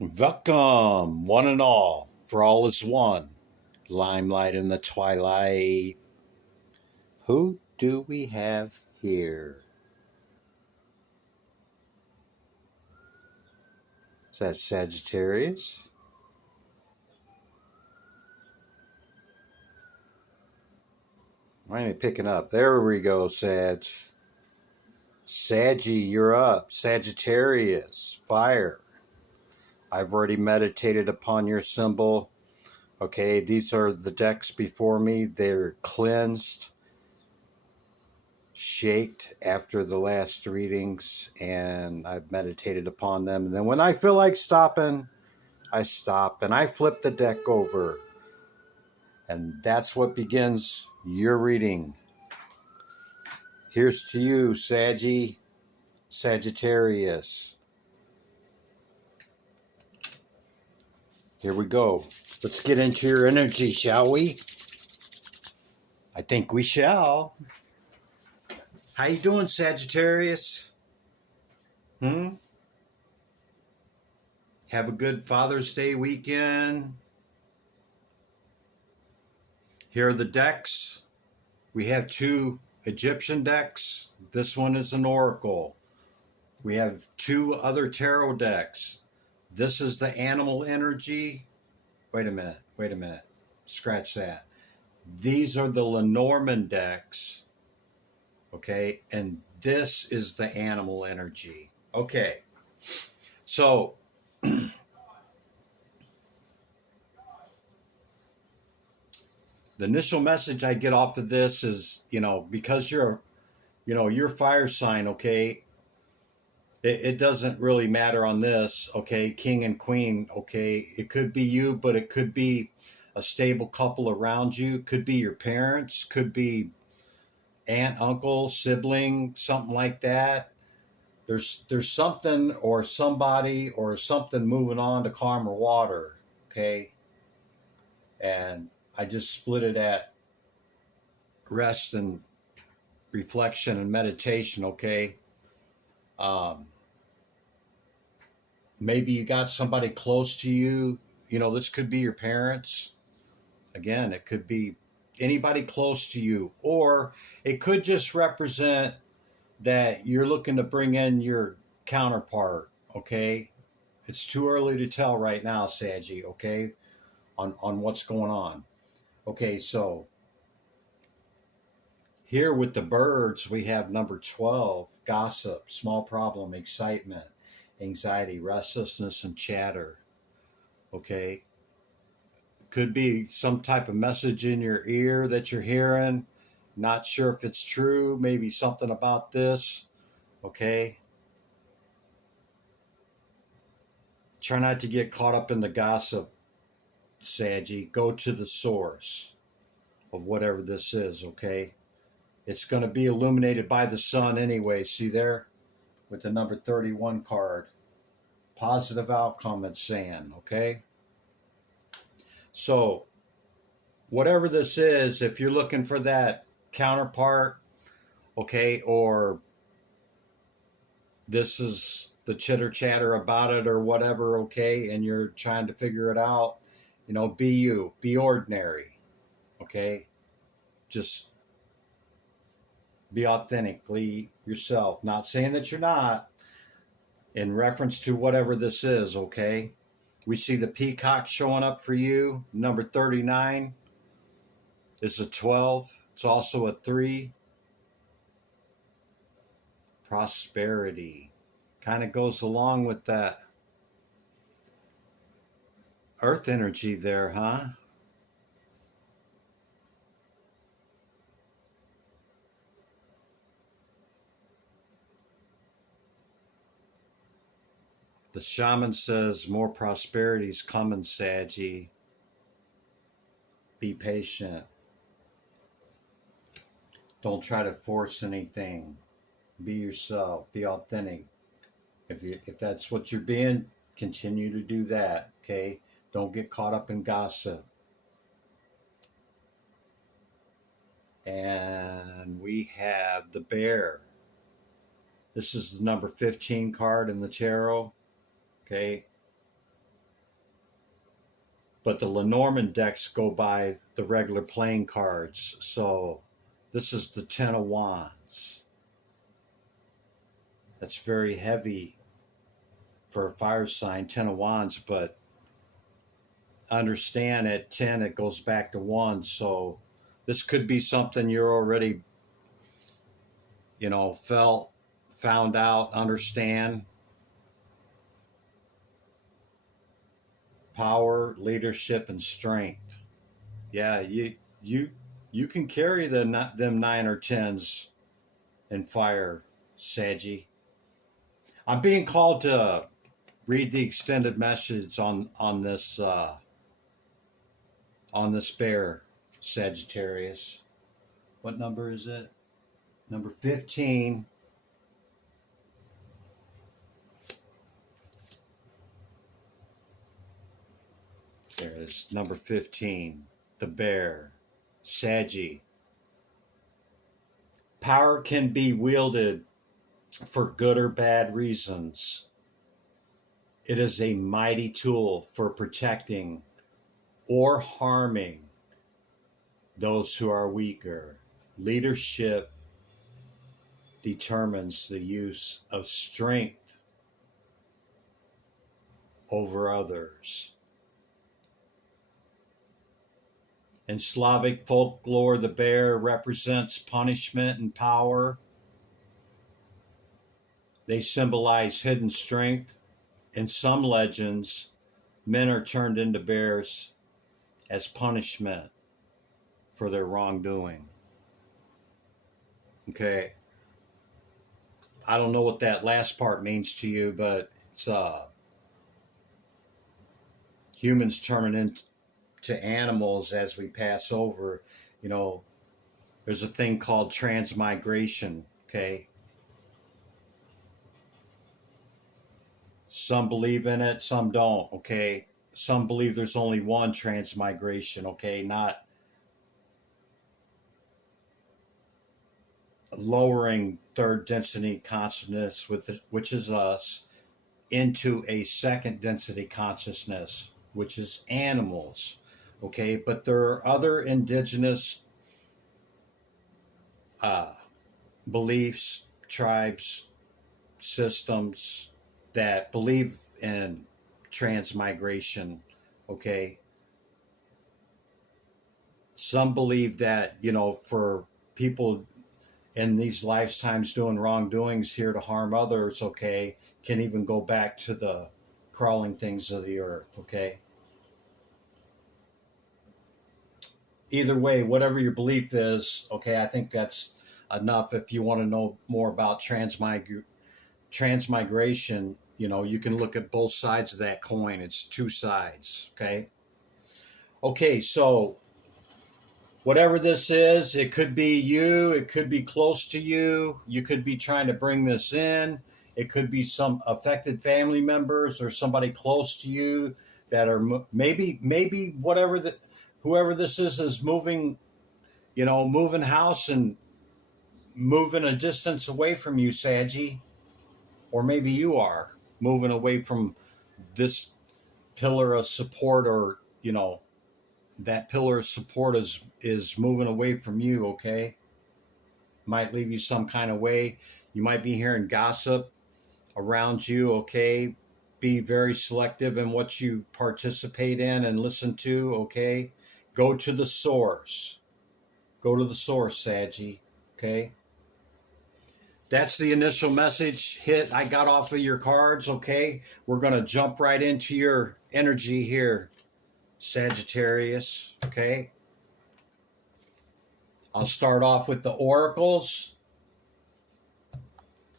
Welcome, one and all, for all is one. Limelight in the twilight. Who do we have here? Is that Sagittarius? Why ain't it picking up? There we go, Sag. Saggy, you're up. Sagittarius, fire. I've already meditated upon your symbol. Okay, these are the decks before me. They're cleansed, shaked after the last readings, and I've meditated upon them. And then when I feel like stopping, I stop and I flip the deck over. And that's what begins your reading. Here's to you, Sagittarius. Here we go. Let's get into your energy, shall we? I think we shall. How you doing, Sagittarius? Have a good Father's Day weekend. Here are the decks. We have two Egyptian decks. This one is an oracle. We have two other tarot decks. This is the animal energy. Wait a minute. Scratch that. These are the Lenormand decks. Okay, and this is the animal energy. Okay, so the initial message I get off of this is, because you're fire sign, okay, it doesn't really matter on this, okay, king and queen, okay, it could be you, but it could be a stable couple around you, could be your parents, could be aunt, uncle, sibling, something like that. There's something or somebody or something moving on to calmer water, okay? And I just split it at rest and reflection and meditation, okay? Maybe you got somebody close to you. This could be your parents. Again, it could be anybody close to you. Or it could just represent that you're looking to bring in your counterpart, okay? It's too early to tell right now, Saggy, okay, on what's going on. Okay, so here with the birds, we have number 12, gossip, small problem, excitement, anxiety, restlessness, and chatter, okay? Could be some type of message in your ear that you're hearing. Not sure if it's true, maybe something about this, okay? Try not to get caught up in the gossip, Saggy. Go to the source of whatever this is, okay? It's going to be illuminated by the sun anyway. See there? With the number 31 card. Positive outcome, it's saying, okay? So, whatever this is, if you're looking for that counterpart, okay, or this is the chitter chatter about it or whatever, okay, and you're trying to figure it out, be you, be ordinary, okay? Just be authentically yourself. Not saying that you're not, in reference to whatever this is, okay? We see the peacock showing up for you. Number 39 is a 12. It's also a 3. Prosperity. Kind of goes along with that earth energy there, huh? The shaman says more prosperity's coming, Saggy. Be patient. Don't try to force anything. Be yourself. Be authentic. If that's what you're being, continue to do that, okay? Don't get caught up in gossip. And we have the bear. This is the number 15 card in the tarot, okay? but the Lenormand decks go by the regular playing cards. So this is the Ten of Wands. That's very heavy for a fire sign, Ten of Wands, but understand at 10 it goes back to 1. So this could be something you're already, felt, found out, understand. Power, leadership, and strength. Yeah, you can carry them 9 or 10s in fire, Saggy. I'm being called to read the extended message on this bear, Sagittarius. What number is it? Number 15. There it is, number 15. The bear, Saggy. Power can be wielded for good or bad reasons. It is a mighty tool for protecting or harming those who are weaker. Leadership determines the use of strength over others. In Slavic folklore, the bear represents punishment and power. They symbolize hidden strength. In some legends, men are turned into bears as punishment for their wrongdoing. Okay. I don't know what that last part means to you, but it's humans turning into animals as we pass over. There's a thing called transmigration. Okay. Some believe in it, some don't. Okay. Some believe there's only one transmigration. Okay. Not lowering third density consciousness, which is us, into a second density consciousness, which is animals. Okay, but there are other indigenous beliefs, tribes, systems that believe in transmigration. Okay, some believe that, for people in these lifetimes doing wrongdoings here to harm others, okay, can even go back to the crawling things of the earth. Okay. Either way, whatever your belief is, okay, I think that's enough. If you want to know more about transmigration, you can look at both sides of that coin. It's two sides, okay? Okay, so whatever this is, it could be you, it could be close to you, you could be trying to bring this in, it could be some affected family members or somebody close to you that are maybe whoever this is moving, moving house and moving a distance away from you, Saggy. Or maybe you are moving away from this pillar of support, or, that pillar of support is moving away from you, okay? Might leave you some kind of way. You might be hearing gossip around you, okay? Be very selective in what you participate in and listen to, okay? Go to the source. Go to the source, Saggy. Okay? That's the initial message hit I got off of your cards, okay? We're going to jump right into your energy here, Sagittarius, okay? I'll start off with the oracles.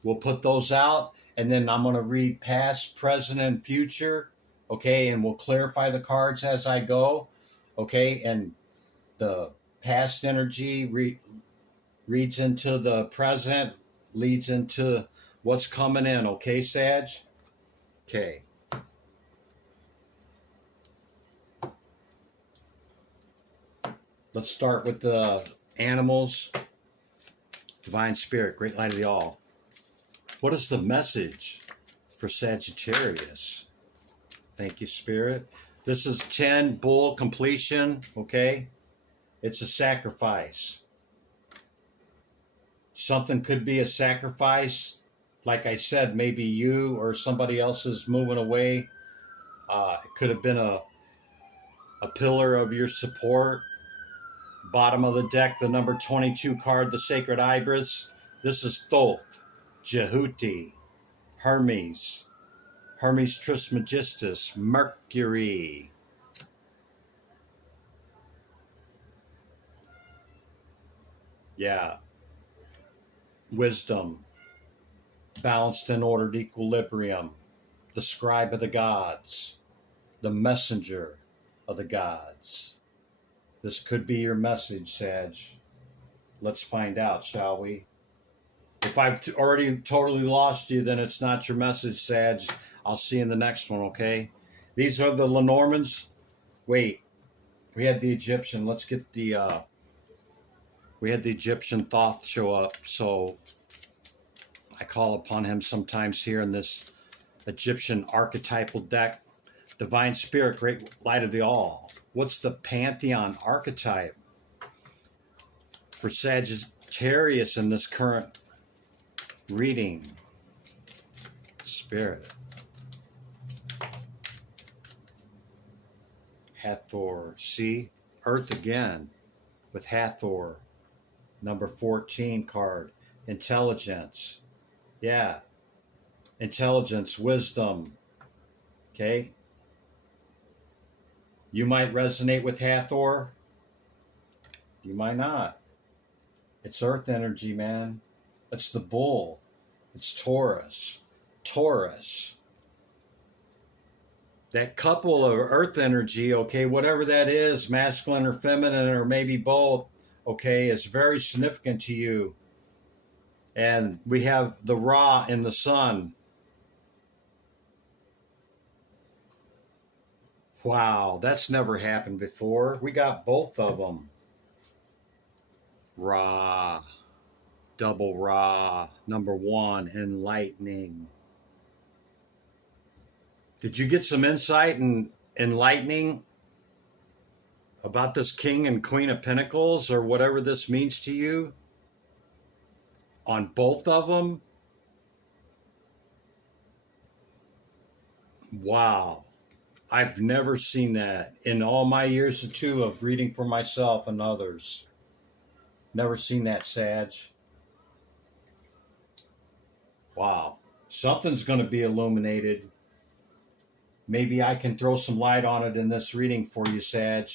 We'll put those out, and then I'm going to read past, present, and future, okay? And we'll clarify the cards as I go. Okay, and the past energy reads into the present, leads into what's coming in. Okay, Sag? Okay. Let's start with the animals. Divine Spirit, Great Light of the All. What is the message for Sagittarius? Thank you, Spirit. This is 10, bull, completion, okay? It's a sacrifice. Something could be a sacrifice. Like I said, maybe you or somebody else is moving away. It could have been a pillar of your support. Bottom of the deck, the number 22 card, the Sacred Ibis. This is Thoth, Jehuti, Hermes, Hermes Trismegistus, Mercury. Yeah. Wisdom, balanced and ordered equilibrium, the scribe of the gods, the messenger of the gods. This could be your message, Sag. Let's find out, shall we? If I've already totally lost you, then it's not your message, Sag. I'll see you in the next one, okay? These are the Lenormands. Wait, we had the Egyptian. Let's get the, we had the Egyptian Thoth show up, so I call upon him sometimes here in this Egyptian archetypal deck. Divine Spirit, Great Light of the All. What's the Pantheon archetype for Sagittarius in this current reading? Spirit. Hathor. See? Earth again with Hathor. Number 14 card. Intelligence. Yeah. Intelligence, wisdom. Okay. You might resonate with Hathor. You might not. It's earth energy, man. It's the bull. It's Taurus. Taurus. That couple of earth energy, okay, whatever that is, masculine or feminine or maybe both, okay, is very significant to you. And we have the Ra in the sun. Wow, that's never happened before. We got both of them. Ra, double Ra, number 1, enlightening. Did you get some insight and enlightening about this King and Queen of Pentacles or whatever this means to you? On both of them? Wow. I've never seen that in all my years too of reading for myself and others. Never seen that, Sag. Wow. Something's going to be illuminated. Maybe I can throw some light on it in this reading for you, Sag.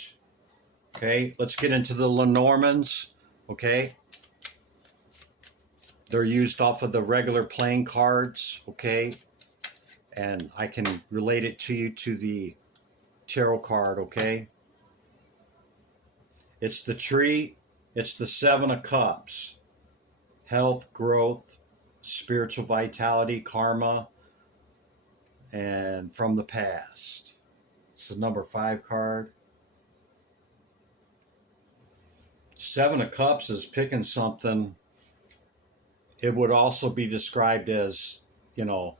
Okay, let's get into the Lenormands. Okay. They're used off of the regular playing cards. Okay. And I can relate it to you to the tarot card, okay? It's the tree. It's the 7 of Cups. Health, growth, spiritual vitality, karma, and from the past. It's the number 5 card. 7 of Cups is picking something. It would also be described as, you know,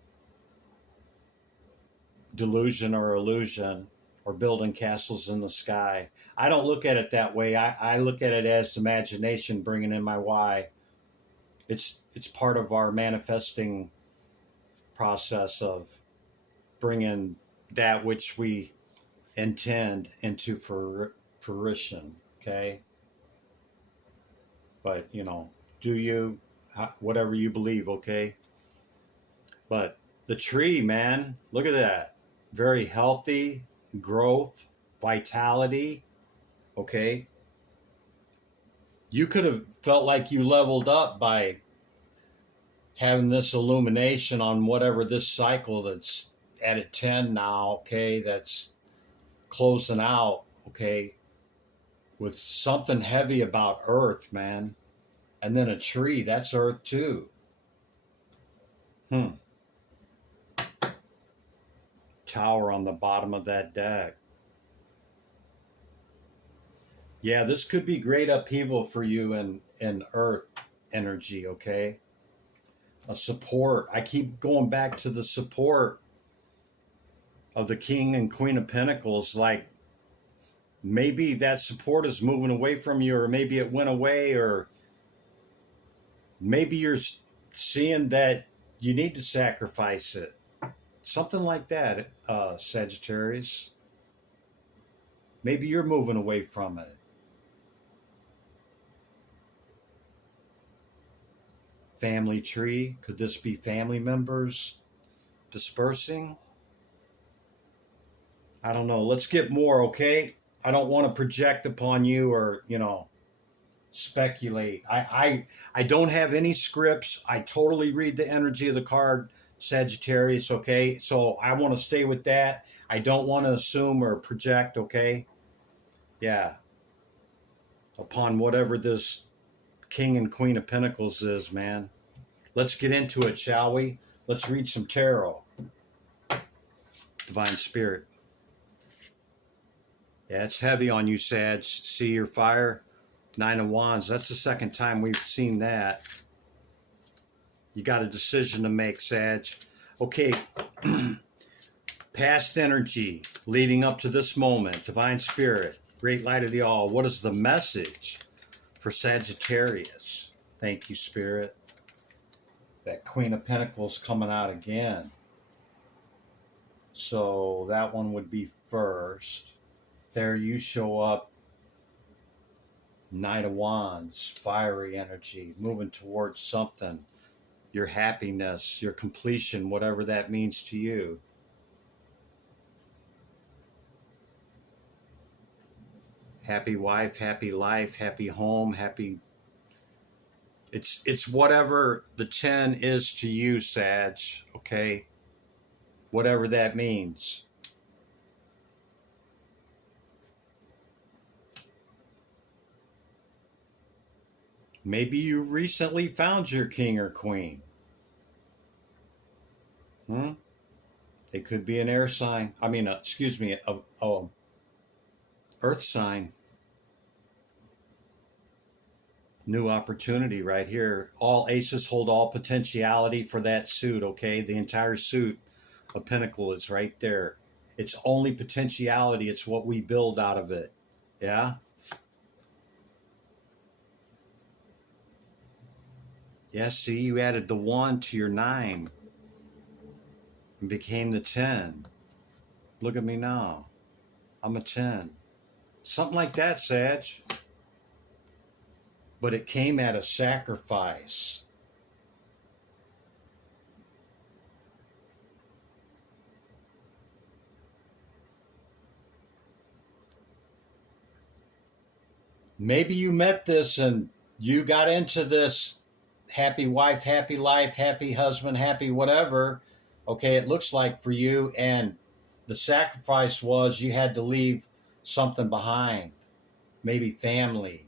delusion or illusion, or building castles in the sky. I don't look at it that way. I look at it as imagination bringing in my why. It's part of our manifesting process of bringing that which we intend into fruition, okay? But, you know, do you, whatever you believe, okay? But the tree, man, look at that. Very healthy, growth, vitality, okay? You could have felt like you leveled up by having this illumination on whatever this cycle that's at 10 now, okay, that's closing out, okay, with something heavy about earth, man. And then a tree, that's earth too. Tower on the bottom of that deck. Yeah, this could be great upheaval for you in earth energy, okay? A support. I keep going back to the support. of the King and Queen of Pentacles, like maybe that support is moving away from you, or maybe it went away, or maybe you're seeing that you need to sacrifice it. Something like that, Sagittarius. Maybe you're moving away from it. Family tree. Could this be family members dispersing? I don't know. Let's get more, okay? I don't want to project upon you or, speculate. I don't have any scripts. I totally read the energy of the card, Sagittarius, okay? So I want to stay with that. I don't want to assume or project, okay? Yeah. Upon whatever this King and Queen of Pentacles is, man. Let's get into it, shall we? Let's read some tarot. Divine Spirit. Yeah, it's heavy on you, Sag. See your fire? 9 of Wands. That's the second time we've seen that. You got a decision to make, Sag. Okay. Past energy leading up to this moment. Divine Spirit. Great Light of the All. What is the message for Sagittarius? Thank you, Spirit. That Queen of Pentacles coming out again. So that one would be first. There you show up. Knight of Wands, fiery energy, moving towards something. Your happiness, your completion, whatever that means to you. Happy wife, happy life, happy home, happy... It's whatever the 10 is to you, Sag, okay? Whatever that means. Maybe you recently found your king or queen. It could be an air sign. A earth sign. New opportunity right here. All aces hold all potentiality for that suit, okay? The entire suit of Pentacle is right there. It's only potentiality. It's what we build out of it. Yeah? Yeah, see, you added the 1 to your 9 and became the 10. Look at me now. I'm a 10. Something like that, Sag. But it came at a sacrifice. Maybe you met this and you got into this happy wife, happy life, happy husband, happy whatever. Okay, it looks like for you. And the sacrifice was you had to leave something behind. Maybe family.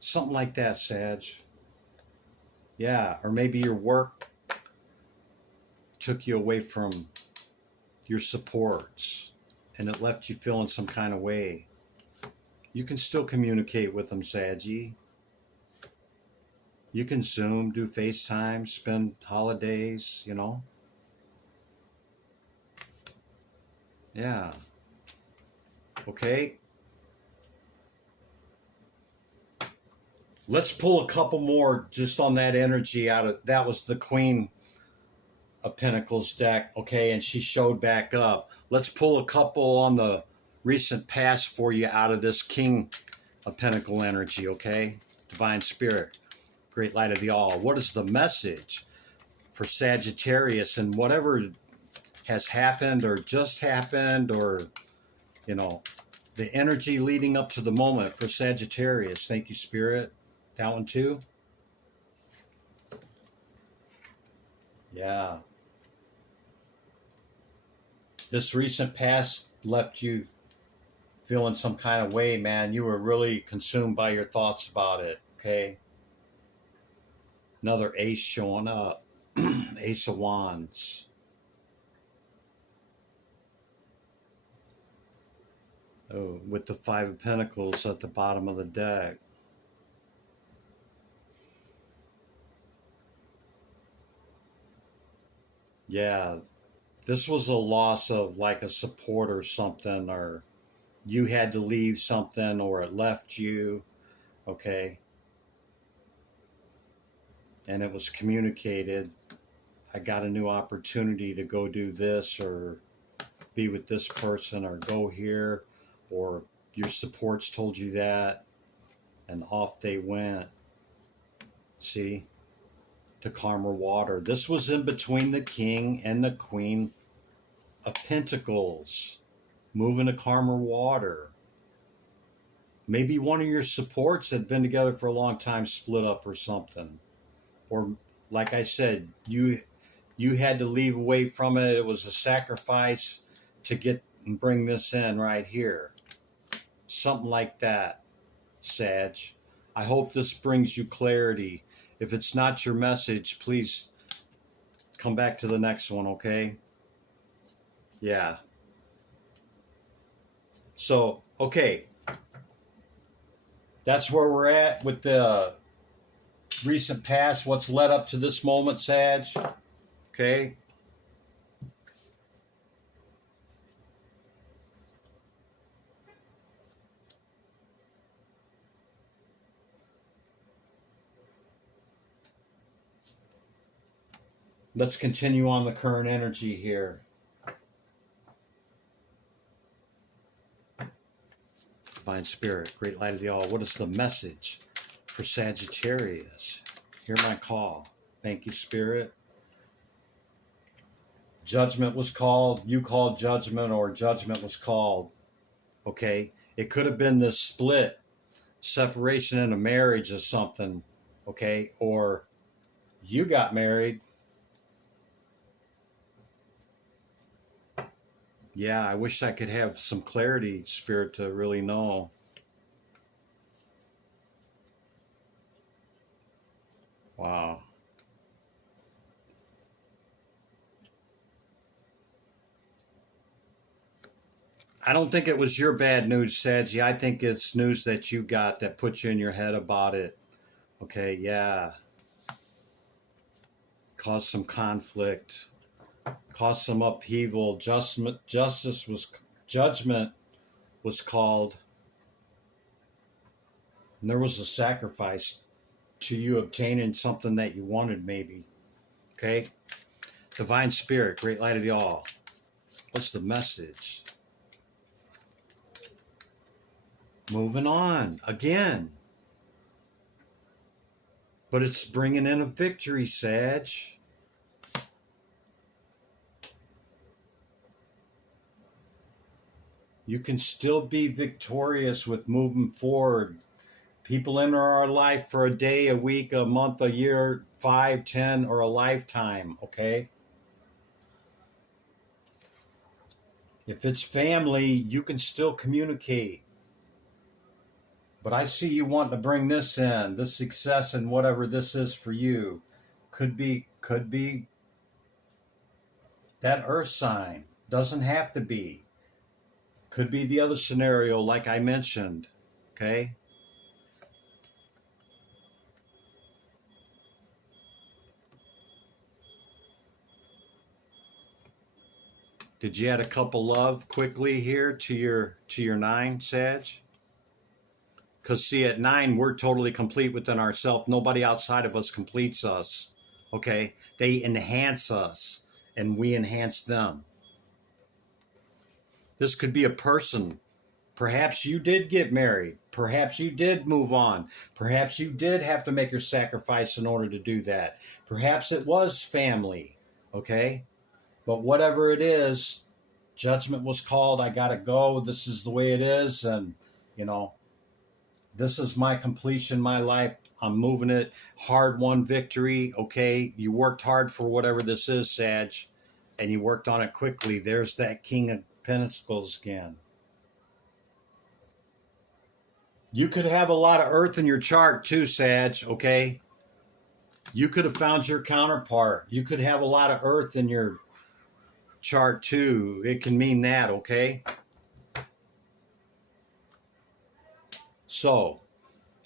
Something like that, Sag. Yeah, or maybe your work took you away from your supports and it left you feeling some kind of way. You can still communicate with them, Saggy. You can Zoom, do FaceTime, spend holidays, Yeah. Okay. Let's pull a couple more just on that energy out of, that was the Queen of Pentacles deck, okay, and she showed back up. Let's pull a couple on the recent past for you out of this King of Pentacle energy, okay? Divine Spirit, Great Light of the All. What is the message for Sagittarius and whatever has happened or just happened, or, the energy leading up to the moment for Sagittarius? Thank you, Spirit. That one too? Yeah. This recent past left you feeling some kind of way, man. You were really consumed by your thoughts about it, okay? Another ace showing up. Ace of Wands. Oh, with the 5 of Pentacles at the bottom of the deck. Yeah, This was a loss of like a support or something, or you had to leave something, or it left you, okay? And it was communicated. I got a new opportunity to go do this, or be with this person, or go here, or your supports told you that, and off they went. See? To calmer water. This was in between the King and the Queen of Pentacles, moving to calmer water. Maybe one of your supports had been together for a long time, split up or something. Or like I said, you had to leave away from it. It was a sacrifice to get and bring this in right here. Something like that, Sag. I hope this brings you clarity. If it's not your message, please come back to the next one, okay? Yeah. So, okay. That's where we're at with the recent past, what's led up to this moment, Sag. Okay? Let's continue on the current energy here. Divine Spirit, Great Light of the All, what is the message for Sagittarius? Hear my call. Thank you, Spirit. Judgment was called, you called judgment, or judgment was called. Okay? It could have been this split, separation in a marriage or something. Okay? Or you got married. Yeah, I wish I could have some clarity, Spirit, to really know. Wow. I don't think it was your bad news, Saggy. I think it's news that you got that put you in your head about it. Okay, yeah. Caused some conflict. Caused some upheaval. Judgment was called. And there was a sacrifice to you obtaining something that you wanted, maybe. Okay? Divine Spirit, Great Light of the All. What's the message? Moving on again. But it's bringing in a victory, Sag. You can still be victorious with moving forward. People enter our life for a day, a week, a month, a year, 5, 10, or a lifetime, okay? If it's family, you can still communicate. But I see you wanting to bring this in, this success and whatever this is for you. Could be that earth sign. Doesn't have to be. Could be the other scenario like I mentioned, okay? Did you add a couple love quickly here to your 9, Sag? Because see, at 9, we're totally complete within ourselves. Nobody outside of us completes us. Okay? They enhance us, and we enhance them. This could be a person. Perhaps you did get married. Perhaps you did move on. Perhaps you did have to make your sacrifice in order to do that. Perhaps it was family. Okay? But whatever it is, judgment was called. I got to go. This is the way it is. And, this is my completion, my life. I'm moving it. Hard-won victory. Okay? You worked hard for whatever this is, Sag, and you worked on it quickly. There's that King of Pentacles again. You could have a lot of earth in your chart too, Sag, okay? You could have found your counterpart. You could have a lot of earth in your chart too. It can mean that, okay? So,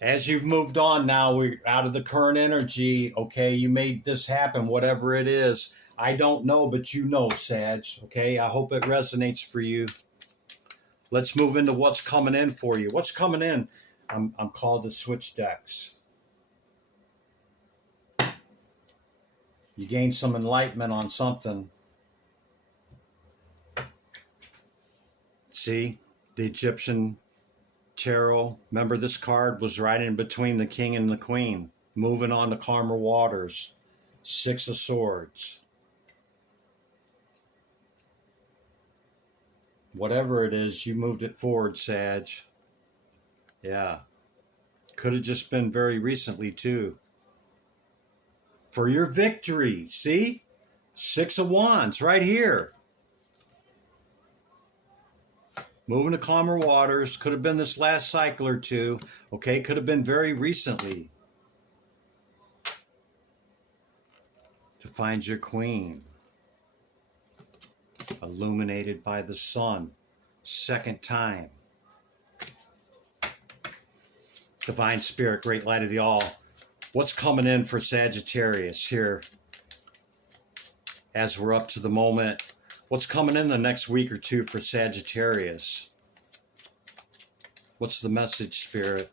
as you've moved on now, we're out of the current energy, okay? You made this happen, whatever it is. I don't know, but you know, Sag. Okay, I hope it resonates for you. Let's move into what's coming in for you. What's coming in? I'm called to switch decks. You gain some enlightenment on something. See, the Egyptian tarot. Remember, this card was right in between the king and the queen. Moving on to calmer waters. 6 of Swords. Whatever it is, you moved it forward, Sag. Yeah. Could have just been very recently, too. For your victory. See? 6 of Wands right here. Moving to calmer waters. Could have been this last cycle or two. Okay, could have been very recently. To find your queen. Illuminated by the sun. Second time. Divine Spirit, great light of the all. What's coming in for Sagittarius here as we're up to the moment? What's coming in the next week or two for Sagittarius? What's the message, Spirit,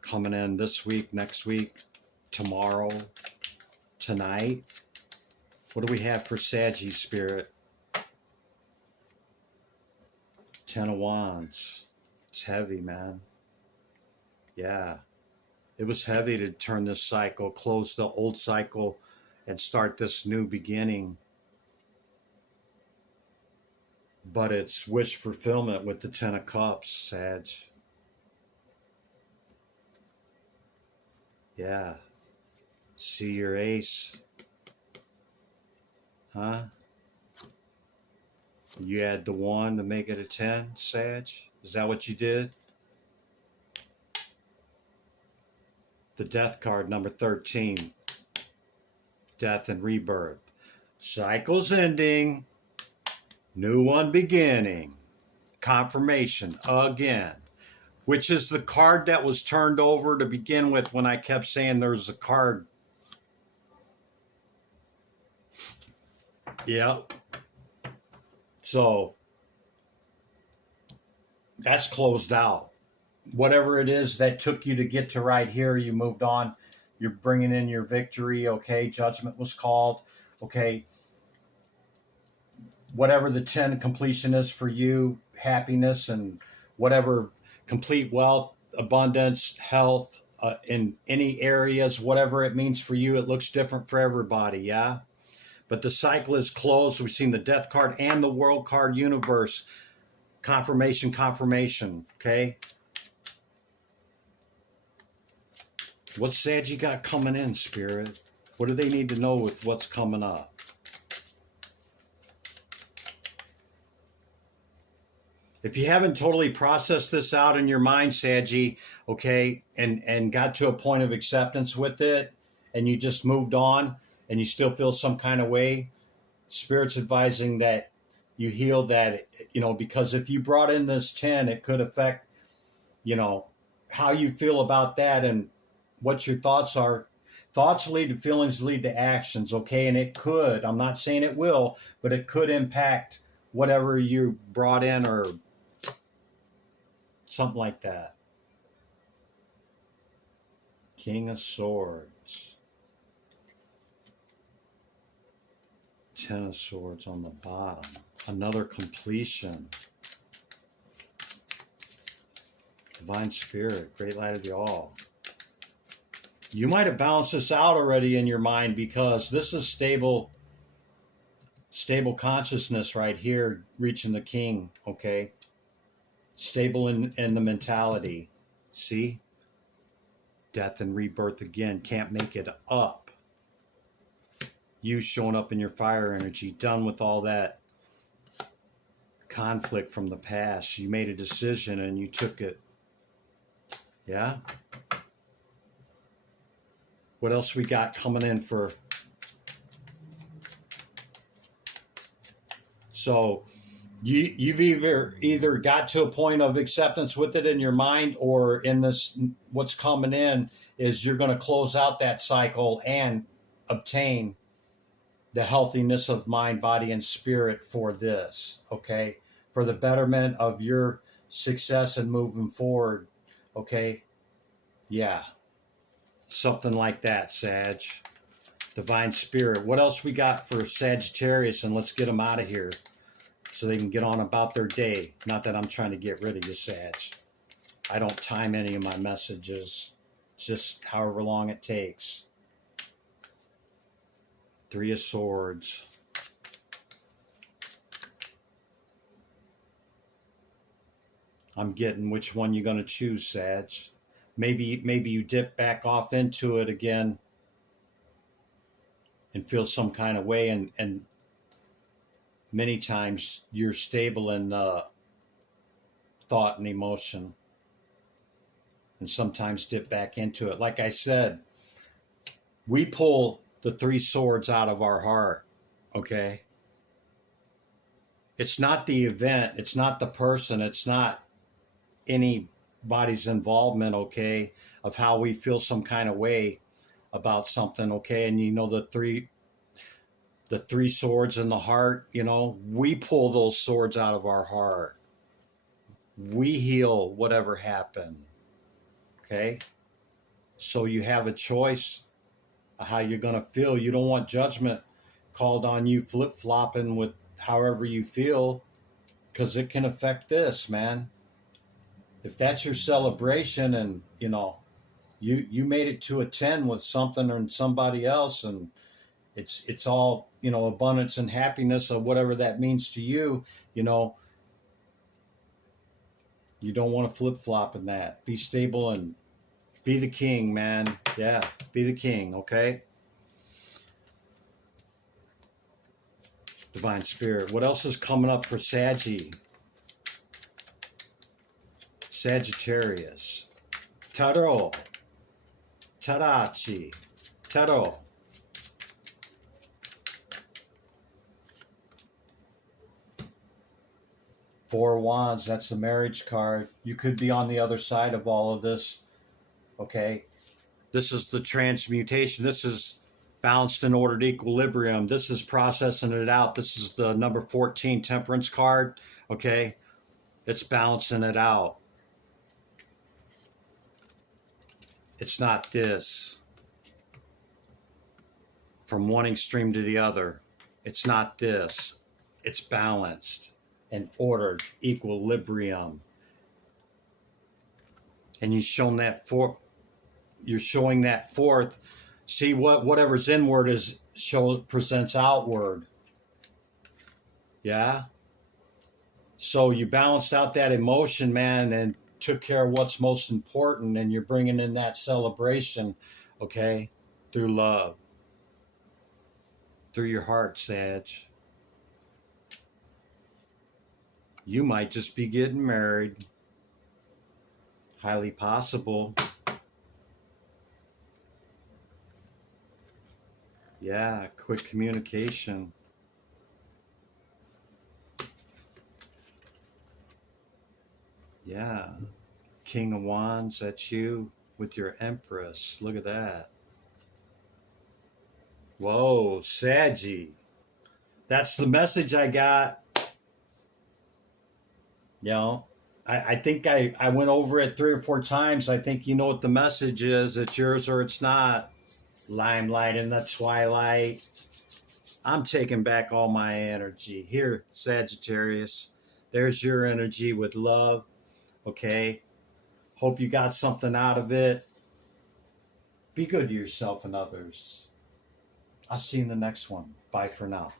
coming in this week, next week, tomorrow, tonight? What do we have for Saggy, Spirit? 10 of Wands. It's heavy, man. Yeah. It was heavy to turn this cycle, close the old cycle, and start this new beginning. But it's wish fulfillment with the 10 of Cups, Sag. Yeah. See your ace. Huh? You add the 1 to make it a 10, Sag? Is that what you did? The Death card, number 13. Death and rebirth. Cycle's ending. New one beginning. Confirmation again. Which is the card that was turned over to begin with when I kept saying there's a card. Yep. So that's closed out. Whatever it is that took you to get to right here, you moved on. You're bringing in your victory. Okay. Judgment was called. Okay. Whatever the 10 completion is for you, happiness and whatever, complete wealth, abundance, health, in any areas, whatever it means for you, it looks different for everybody. Yeah. But the cycle is closed. We've seen the Death card and the World card, universe. Confirmation, confirmation. Okay. What's Saggy got coming in, Spirit? What do they need to know with what's coming up? If you haven't totally processed this out in your mind, Saggy, okay, and got to a point of acceptance with it, and you just moved on, and you still feel some kind of way, Spirit's advising that you heal that, because if you brought in this 10, it could affect, how you feel about that and what your thoughts are. Thoughts lead to feelings, lead to actions, okay? And it could, I'm not saying it will, but it could impact whatever you brought in or something like that. King of Swords. 10 of Swords on the bottom. Another completion. Divine Spirit, great light of the all. You might have balanced this out already in your mind because this is stable consciousness right here, reaching the king, okay? Stable in the mentality. See? Death and rebirth again. Can't make it up. You showing up in your fire energy. Done with all that conflict from the past. You made a decision and you took it. Yeah? What else we got coming in for? So you've either got to a point of acceptance with it in your mind, or in this, what's coming in is you're going to close out that cycle and obtain the healthiness of mind, body, and spirit for this, okay? For the betterment of your success and moving forward, okay? Yeah, something like that, Sag. Divine Spirit. What else we got for Sagittarius? And let's get them out of here so they can get on about their day. Not that I'm trying to get rid of you, Sag. I don't time any of my messages, just however long it takes. Three of Swords. I'm getting which one you're going to choose, Sag. Maybe you dip back off into it again and feel some kind of way, and many times you're stable in thought and emotion, and sometimes dip back into it. Like I said, we pull the three swords out of our heart, okay? It's not the event, it's not the person, it's not anybody's involvement, okay, of how we feel some kind of way about something, okay? And you know, the three swords in the heart, you know, we pull those swords out of our heart. We heal whatever happened, okay? So you have a choice of how you're going to feel. You don't want judgment called on you flip-flopping with however you feel, because it can affect this, man. If that's your celebration and, you know, you made it to a 10 with something or somebody else, and it's all, you know, abundance and happiness or whatever that means to you, you know, you don't want to flip-flop in that. Be stable and be the king, man. Yeah, be the king, okay? Divine Spirit. What else is coming up for Sagittarius? Tarot. Tarachi. Tarot. Four of Wands, that's the marriage card. You could be on the other side of all of this, okay? This is the transmutation. This is balanced and ordered equilibrium. This is processing it out. This is the number 14 Temperance card, okay? It's balancing it out. It's not this. From one extreme to the other. It's not this. It's balanced and ordered equilibrium. And you're showing that forth. See, whatever's inward presents outward. Yeah. So you balanced out that emotion, man, and took care of what's most important, and you're bringing in that celebration, okay, through love, through your heart, Sag. You might just be getting married. Highly possible. Yeah, quick communication. Yeah. King of Wands, that's you with your Empress. Look at that. Whoa, Saggy. That's the message I got. You know, I think I went over it 3 or 4 times. I think you know what the message is. It's yours or it's not. Limelight in the twilight. I'm taking back all my energy. Here, Sagittarius. There's your energy with love. Okay? Hope you got something out of it. Be good to yourself and others. I'll see you in the next one. Bye for now.